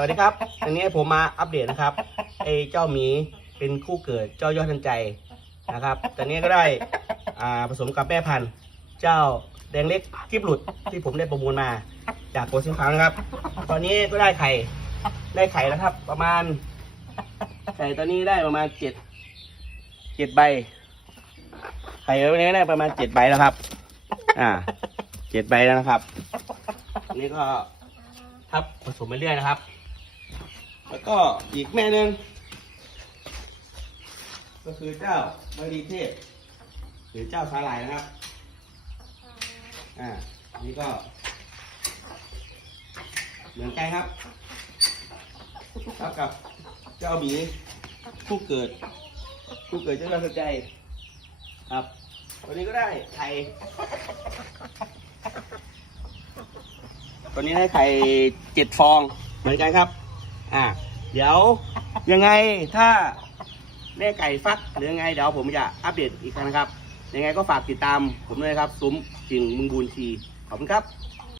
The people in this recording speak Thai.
สวัสดีครับอันนี้ผมมาอัปเดตนะครับไอ้เจ้าหมีเป็นคู่เกิดเจ้ายอดทันใจนะครับตอนนี้ก็ได้อ่าผสมกับแม่พันธุ์ เจ้าแดงเล็กกิบหลุดที่ผมได้ประมูลมาจากโกสินขาวนะครับ ตอนนี้ก็ได้ไข่ได้ไข่แล้วครับ ประมาณไข่ตอนนี้ได้ประมาณเจ็ดเจ็ดใบ ไข่วันนี้ได้ประมาณเจ็ดใบแล้วครับ อ่าเจ็ดใบแล้วนะครับอันนี้ก็ครับผสมไปเรื่อยนะครับ แล้วก็อีกแม่หนึ่งก็คือเจ้ามารีเทพหรือเจ้าสาหร่ายนะครับ อ่าอันนี้ก็ เหมือนกันครับเท่ากับเจ้าหมีผู้เกิด ผู้เกิดเจ้าเราสนใจ ครับตัวนี้ก็ได้ไข่ตัวนี้ได้ไข่เจ็ดฟอง เหมือนกันครับ อ่าเดี๋ยวยังไงถ้าแม่ไก่ฟักหรือยังไงเดี๋ยวผมจะอัปเดตอีกครั้งนะครับ ยังไงก็ฝากติดตามผมด้วยครับ ซุ้มจิงมึงบูนทีขอบคุณครับ